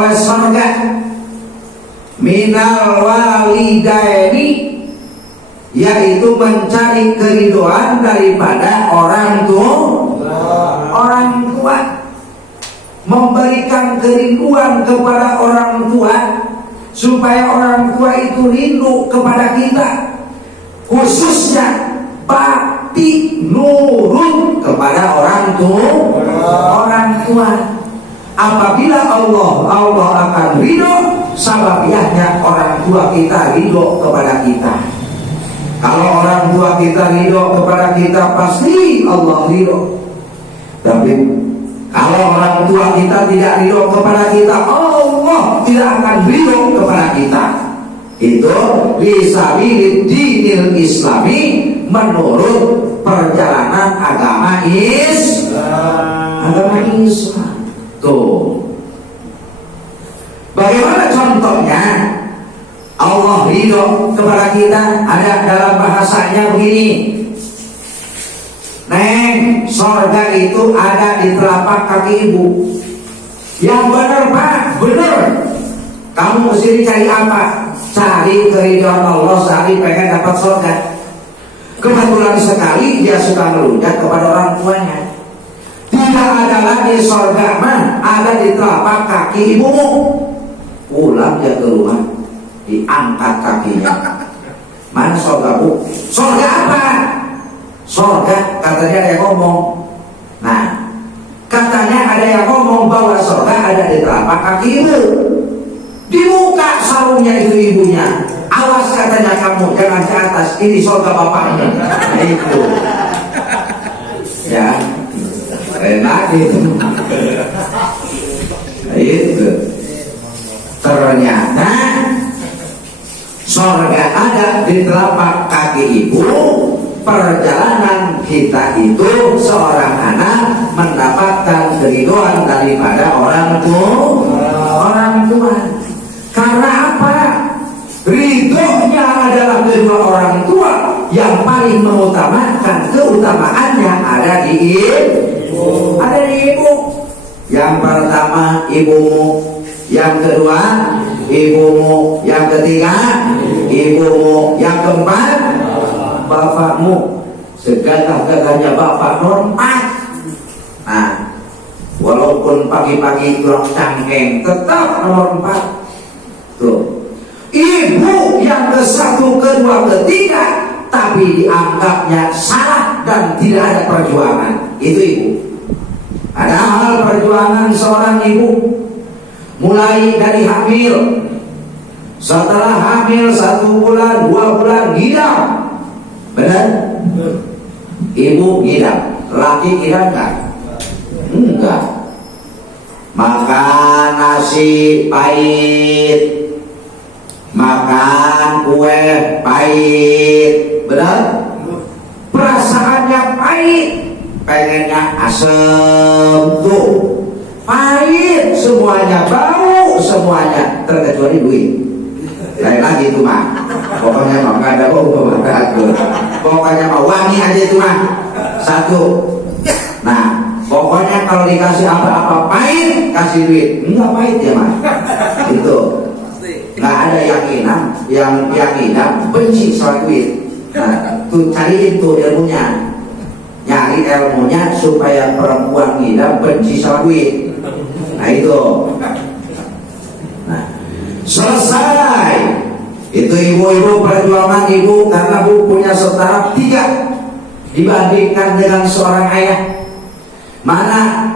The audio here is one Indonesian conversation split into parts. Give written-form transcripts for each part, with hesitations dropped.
oleh surga. Minal walidaini, yaitu mencari keridhaan daripada orang tua, memberikan kerinduan kepada orang tua supaya orang tua itu rindu kepada kita, khususnya bakti nurut kepada orang tua. Apabila Allah akan ridho, sababiahnya orang tua kita ridho kepada kita. Kalau orang tua kita ridho kepada kita, pasti Allah ridho. Tapi kalau orang tua kita tidak ridho kepada kita, Allah tidak akan ridho kepada kita. Itu lisabilid dinil islami, menurut perjalanan agama Islam. Tuh. Bagaimana contohnya Allah ridho kepada kita? Ada dalam bahasanya begini, Neng, sorga itu ada di telapak kaki ibu. Yang benar Pak, benar. Kamu mesti cari apa? Cari keridhaan Allah, cari pengen dapat sorga. Kebetulan sekali dia suka melunjak kepada orang tuanya. Tidak ada lagi sorga mah, ada di telapak kaki ibumu. Pulang dia ke rumah, diangkat kakinya. Mana sorga bu? Sorga apa? Sorga, katanya ada yang ngomong. Nah, katanya ada yang ngomong bahwa sorga ada di telapak kaki ibu. Di muka sarungnya itu ibunya. Awas katanya kamu, jangan ke atas. Ini sorga bapaknya. Nah, itu. Ya, enak itu. Itu. Ternyata sorga ada di telapak kaki ibu. Perjalanan kita itu seorang anak mendapatkan keridhaan daripada orang tua. Karena apa? Ridhonya adalah kedua orang tua, yang paling mengutamakan keutamaannya ada di ibu. Yang pertama ibumu, yang kedua ibumu, yang ketiga ibumu, yang keempat bapakmu. Segala-galanya bapak nomor 4. Nah, walaupun pagi-pagi kurang cangkeng, tetap nomor 4. Tuh, ibu yang ke-1, ke-2, ke-3, tapi dianggapnya salah dan tidak ada perjuangan. Itu ibu. Ada hal perjuangan seorang ibu, mulai dari hamil. Setelah hamil 1 bulan, 2 bulan ngidam. Benar? Ibu ngidam. Laki ngidam enggak? Enggak. Makan nasi pahit, makan kue pahit. Benar? Perasaannya pahit, pengennya asem. Tuh, pahit semuanya, bau semuanya, terkecuali duit. Lain lagi itu mah, pokoknya mah gak ada bau, pokoknya mah wangi aja itu mah. 1. Nah, pokoknya kalau dikasih apa-apa pahit, kasih duit. Enggak pahit ya mah. Itu nggak ada yang inam benci soal duit. Nah, tuh cariin tuh ilmunya, nyari ilmunya supaya perempuan ngidam benci soal duit. Nah itu. Nah, selesai. Itu ibu-ibu perjuangan ibu, karena bu punya setara 3 dibandingkan dengan seorang ayah. Mana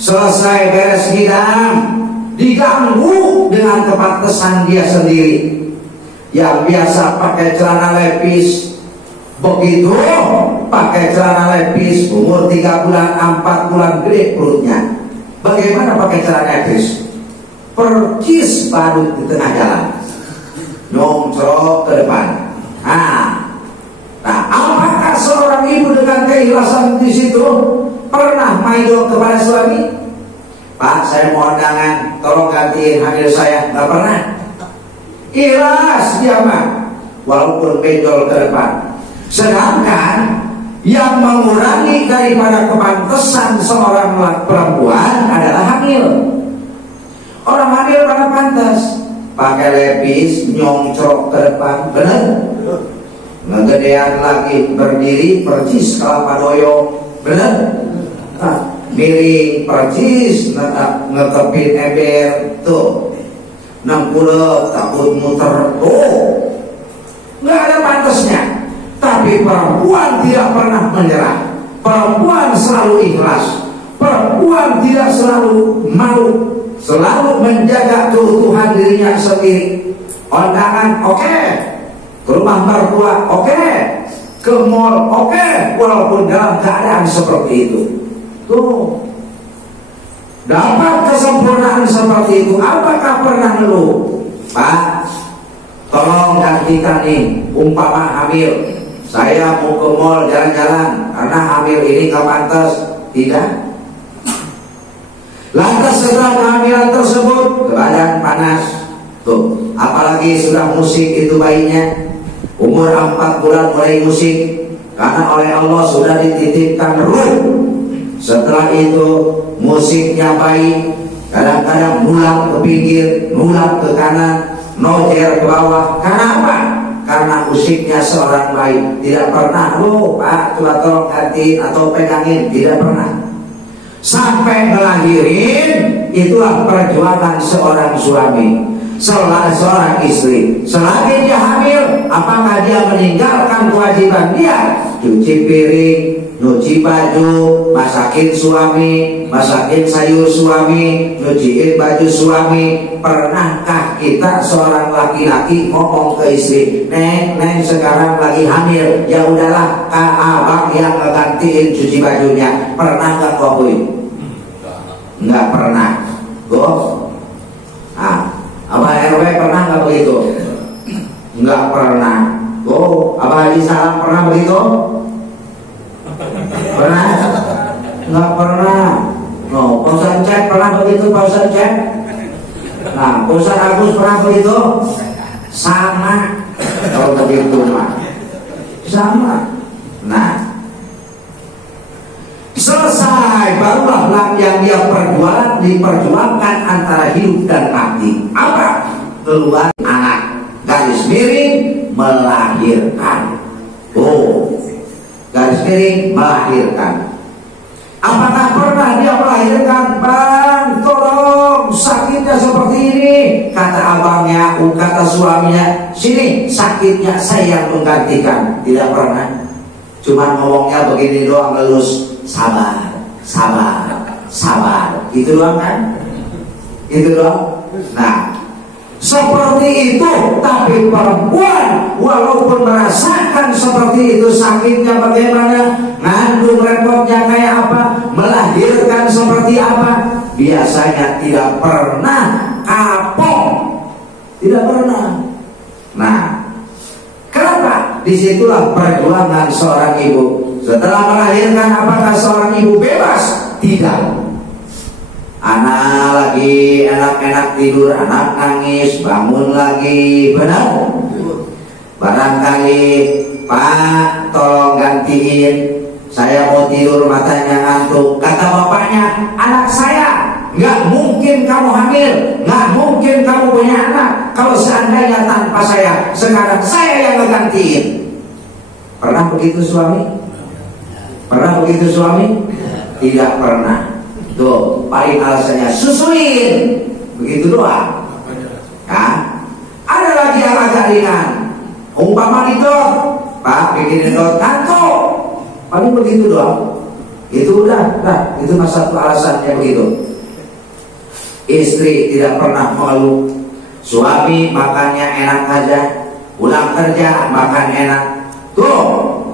selesai beres ngidam, diganggu dengan kepantesan dia sendiri. Yang biasa pakai celana lepis, begitu pakai celana lepis, umur 3 bulan, 4 bulan gede perutnya. Bagaimana pakai celana lepis? Percis badut di tengah jalan, nyongcrok ke depan. Nah, apakah seorang ibu dengan keikhlasan di situ pernah maido kepada suami? Pak, saya mau undangan, tolong gantiin hamil saya. Nggak pernah. Ikhlas dia mah, walaupun benjol ke depan. Sedangkan yang mengurangi daripada kepantesan seorang perempuan adalah hamil. Orang hamil pada pantas pakai lepis nyongcok ke depan, bener? Ngegedean lagi berdiri percis kelapa doyong, bener? Nah, miring percis ngekepin ember tuh, 60 takut muter tuh, nggak ada pantasnya. Tapi perempuan tidak pernah menyerah, perempuan selalu ikhlas, perempuan tidak selalu malu, selalu menjaga keutuhan dirinya sendiri. Kondangan oke, ke rumah mertua oke, ke mall oke, walaupun dalam keadaan seperti itu. Tuh, dapat kesempurnaan seperti itu. Apakah pernah ngeluh? Pak, tolong gantikan nih, umpama hamil, saya mau ke mall jalan-jalan karena hamil ini gak pantas. Tidak. Lantas setelah kehamilan tersebut badan panas. Tuh, apalagi sudah musik itu bayinya, umur 4 bulan mulai musik, karena oleh Allah sudah dititipkan ruh. Setelah itu musiknya baik, kadang-kadang nulang ke pinggir, nulang ke kanan, nojer ke bawah. Kenapa? Karena musiknya seorang baik. Tidak pernah, Pak, coba tolong gantiin atau pegangin. Tidak pernah. Sampai ngelahirin, itulah perjuangan seorang suami, seorang istri. Selagi dia hamil, apakah dia meninggalkan kewajiban dia? Cuci piring, nyuci baju, masakin suami, masakin sayur suami, nyuciin baju suami. Pernahkah kita seorang laki-laki ngomong ke istri, Neng sekarang lagi hamil, ya udahlah Kak Abang yang ngegantiin cuci bajunya. Pernah nggak kau? Nggak pernah. Abah RW pernah nggak begitu? Nggak pernah. Abah Haji Salam pernah begitu? Pernah? Nggak pernah. No, Pak Ustadz Cek pernah begitu, Pak Ustadz Cek? Nah, Pak Ustadz Agus pernah begitu? Sama. Kalau begitu mah sama. Nah, selesai barulah yang dia diperjuangkan antara hidup dan mati. Apa? Keluar anak, garis miring, melahirkan. Garis miring, melahirkan. Apakah pernah dia melahirkan? Bang, tolong, sakitnya seperti ini. Kata abangnya, kata suaminya, sini sakitnya saya yang menggantikan. Tidak pernah. Cuma ngomongnya begini doang, lulus. Sabar, sabar, sabar. Itu doang kan? Itu doang. Nah, seperti itu. Tapi perempuan walaupun merasakan seperti itu, sakitnya bagaimana, ngandung repotnya kayak apa, melahirkan seperti apa, biasanya tidak pernah kapok. Tidak pernah. Nah, kenapa? Disitulah perjuangan seorang ibu. Setelah melahirkan, apakah seorang ibu bebas? Tidak. Anak lagi enak-enak tidur, anak nangis, bangun lagi, benar? Barangkali, Pak, tolong gantiin, saya mau tidur, matanya ngantuk. Kata bapaknya, anak saya, nggak mungkin kamu hamil, nggak mungkin kamu punya anak kalau seandainya tanpa saya. Sekarang saya yang ngegantiin. Pernah begitu suami? Pernah begitu suami? Tidak pernah. Tuh, paling alasannya susuin, begitu doang. Kan? Ada lagi yang agak ringan. Umpama didot, Pak bikin didot, ngantuk. Paling begitu doang. Itu udah, itu mah satu alasannya begitu. Istri tidak pernah mengeluh. Suami makannya enak aja, pulang kerja makan enak. Tuh,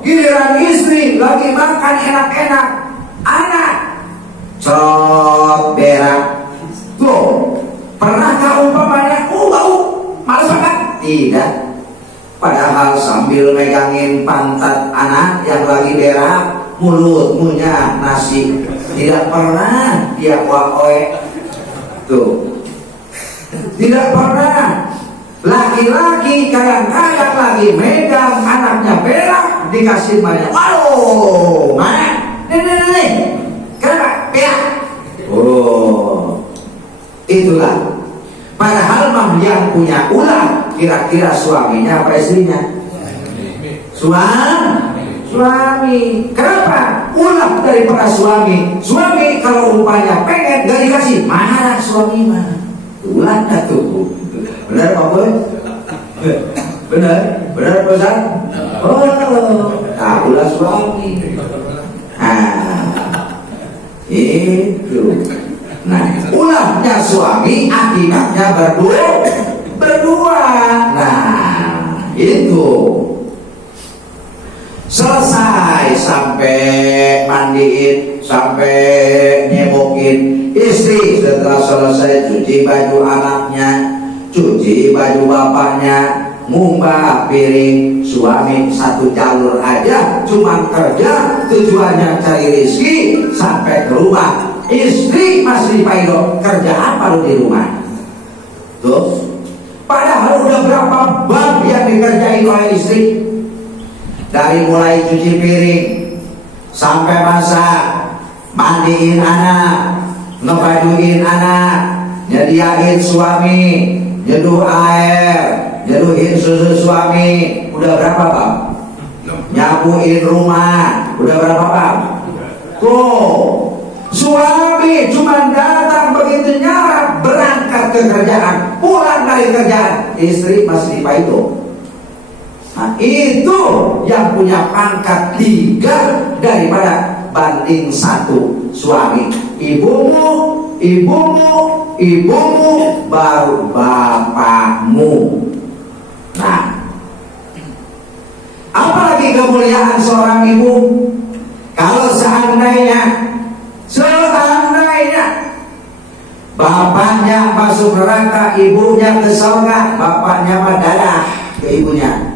giliran istri lagi makan enak-enak, anak cerot berak. Tuh, pernahkah umpamanya bau malas makan? Tidak. Padahal sambil megangin pantat anak yang lagi berak, mulut munyah nasi. Tidak pernah dia wae. Tuh, tidak pernah. Laki-laki kadang-kadang lagi megang anaknya berak, dikasih banyak. Waduh, mana? Nih. Kenapa? Berak. Itulah Padahal mah yang punya ulah kira-kira suaminya apa istrinya? Suami. Kenapa? Ulah daripada suami. Suami kalau rupanya pengen gak dikasih, marah suami mah. Ulah dah tuh. Benar Pak Boy? Benar Pak. Oh, nah ulah suami. Itu. Nah, ulahnya suami akibatnya berdua. Nah, itu. Selesai sampai mandiin, sampai nyemokin istri, setelah selesai cuci baju anaknya, cuci baju bapaknya, ngumbah piring. Suami satu jalur aja, cuma kerja, tujuannya cari rezeki sampai ke rumah. Istri masih paydo, kerja apa lu di rumah? Tuh, padahal udah berapa bab yang dikerjain oleh istri. Dari mulai cuci piring sampai masak, mandiin anak, ngebajuin anak, nyediain suami, nyeduh air, nyeduhin susu suami. Udah berapa Bang? Nyapuin rumah. Udah berapa Bang? Tuh, suami cuma datang begitu nyarap, berangkat ke kerjaan, pulang dari kerjaan, istri masih di paido. Nah, itu yang punya pangkat 3 daripada banding 1 suami. Ibumu, baru bapakmu. Nah, apalagi kemuliaan seorang ibu kalau seandainya bapaknya masuk neraka, ibunya ke surga. Bapaknya mah dadah ke ibunya.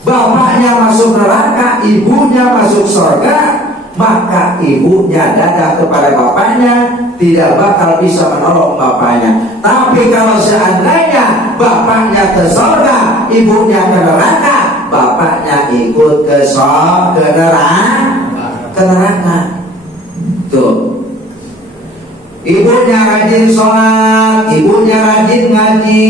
Bapaknya masuk neraka, ibunya masuk surga, maka ibunya dadah kepada bapaknya, tidak bakal bisa menolong bapaknya. Tapi kalau seandainya bapaknya ke surga, ibunya ke neraka, bapaknya ikut ke neraka. Tuh, ibunya rajin sholat, ibunya rajin ngaji,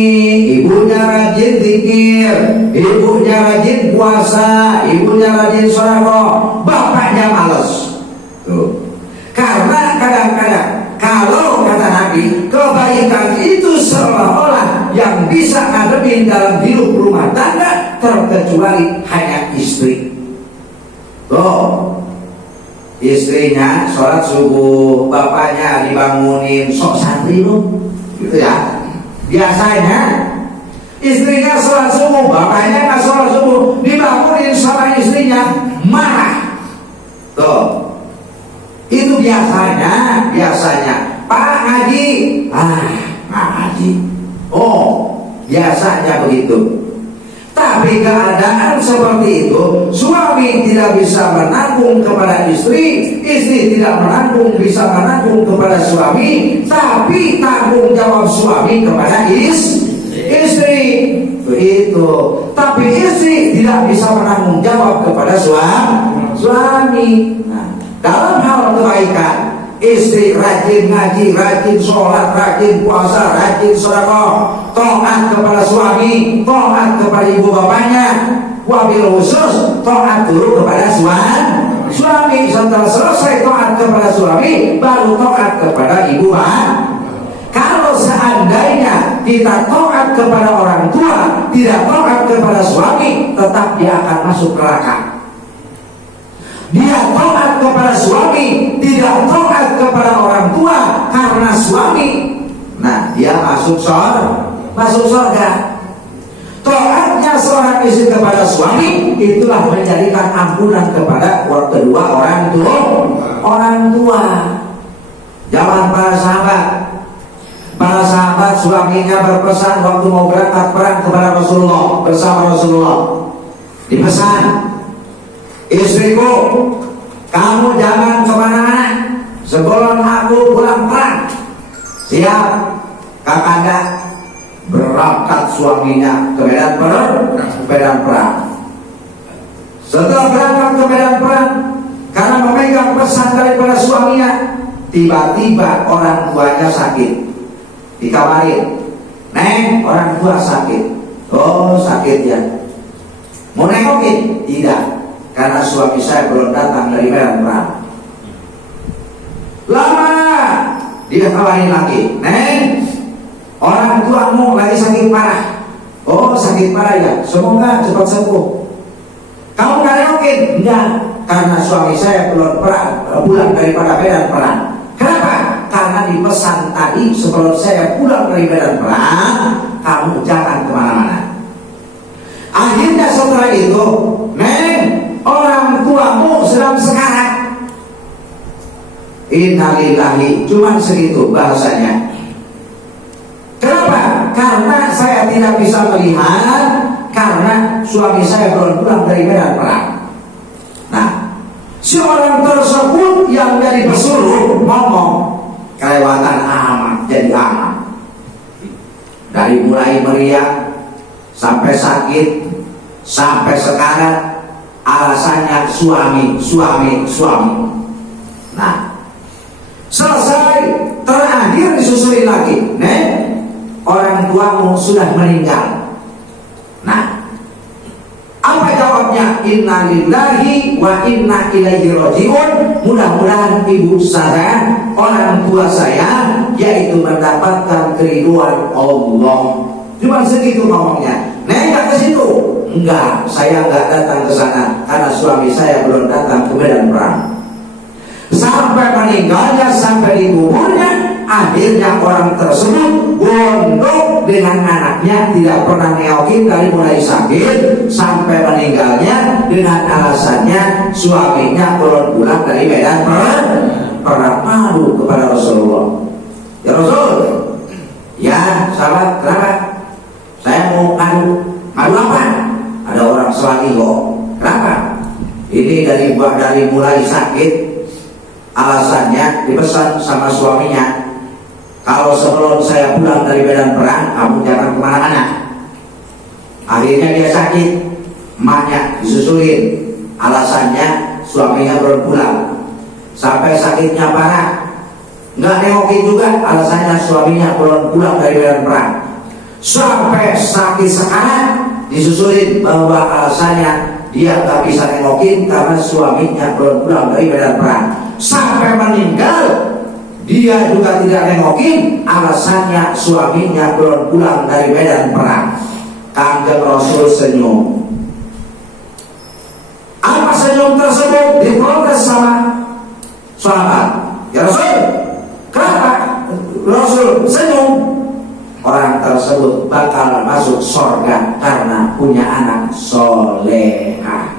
ibunya rajin zikir, ibunya rajin puasa, ibunya rajin sedekah, bapaknya males. Tuh. Karena kadang-kadang kalau kata Nabi, kebaikan itu seolah-olah yang bisa ngademin dalam hidup rumah tangga terkecuali hanya istri. Tuh. Istrinya sholat subuh, bapaknya dibangunin, sok santri lu, gitu ya. Biasanya istrinya sholat subuh, bapaknya nggak sholat subuh, dibangunin sama istrinya, marah. Tuh, itu biasanya Pak Haji, Pak Haji, oh biasanya begitu. Tapi keadaan seperti itu, suami tidak bisa menanggung kepada istri, istri tidak bisa menanggung kepada suami, tapi tanggung jawab suami kepada istri. Itu. Tapi istri tidak bisa menanggung jawab kepada suami. Nah, dalam hal kebaikan, istri rajin ngaji, rajin sholat, rajin puasa, rajin sedekah, taat kepada suami, taat kepada ibu bapaknya, wabil khusus taat dulu kepada suami. Setelah selesai taat kepada suami, baru taat kepada ibu bapak. Kalau seandainya kita taat kepada orang tua, tidak taat kepada suami, tetap dia akan masuk neraka. Dia taat kepada suami, tidak taat kepada orang tua karena suami. Nah, dia masuk surga. Taatnya seorang istri kepada suami, itulah menjadikan ampunan kepada kedua orang tua. Zaman para sahabat suaminya berpesan waktu mau berangkat perang kepada Rasulullah, bersama Rasulullah dipesan, istriku, kamu jangan kemana-mana sebelum aku pulang perang. Siap, kakanda. Berangkat suaminya ke medan perang. Setelah berangkat ke medan perang, karena memegang pesan daripada suaminya, tiba-tiba orang tuanya sakit. dikabarin, Neng, orang tua sakit. Oh, sakit ya. Mau nengokin? Tidak, karena suami saya belum datang dari Medan Perang. Lama dia kabarin lagi, Neng, orang tuamu lagi sakit parah. Oh, sakit parah ya, semoga cepat sembuh. Kamu gak nengokin? Enggak, karena suami saya belum pulang daripada Medan Perang. Kenapa? Karena dipesan tadi sebelum saya pulang dari Medan Perang, kamu jangan kemana-mana. Akhirnya setelah itu, Neng, orang tuamu sedang sekarat. Innalillahi, cuman segitu bahasanya. Kenapa? Karena saya tidak bisa melihat, karena suami saya belum pulang dari Medan Perang. Nah, si orang tersebut yang dari pesuruh ngomong, kelewatan amat jadi amat. Dari mulai meriak sampai sakit sampai sekarat, alasannya suami. Nah, selesai, terakhir disusuri lagi, Neng, orang tuamu sudah meninggal. Nah, apa jawabnya? Innalillahi wa inna ilaihi rajiun. Mudah-mudahan ibu saya, orang tua saya, yaitu mendapatkan keriduan Allah. Cuma segitu ngomongnya. Neng, enggak ke situ? Enggak, saya enggak datang ke sana karena suami saya belum datang ke Medan Perang. Sampai meninggalnya, sampai dikuburnya, akhirnya orang tersebut gondok dengan anaknya, tidak pernah nengokin dari mulai sakit sampai meninggalnya, dengan alasannya suaminya belum pulang dari Medan Perang. Pernah malu kepada Rasulullah. Ya Rasul, ya sahabat, kenapa? Saya mau ngadu apa? Ada orang selagi kok. Kenapa? Ini dari mulai sakit, alasannya dipesan sama suaminya, kalau sebelum saya pulang dari Medan Perang, kamu jangan kemana-mana. Akhirnya dia sakit, emaknya disusulin, alasannya suaminya belum pulang. Sampai sakitnya parah, nggak nengokin juga, alasannya suaminya belum pulang dari Medan Perang. Sampai sakit sekarat, disusulin bahwa alasannya dia nggak bisa nengokin karena suaminya belum pulang dari Medan Perang. Sampai meninggal, dia juga tidak nengokin, alasannya suaminya belum pulang dari Medan Perang. Kanjeng Rasul senyum. Apa senyum tersebut? Diprotes sama sahabat. Ya Rasul, kenapa Rasul senyum? Orang tersebut bakal masuk surga karena punya anak solehah.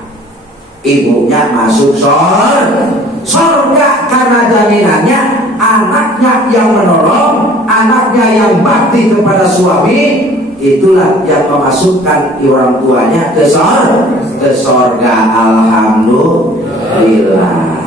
Ibunya masuk surga karena jaminannya anaknya yang menolong, anaknya yang bakti kepada suami, itulah yang memasukkan orang tuanya ke surga. Alhamdulillah.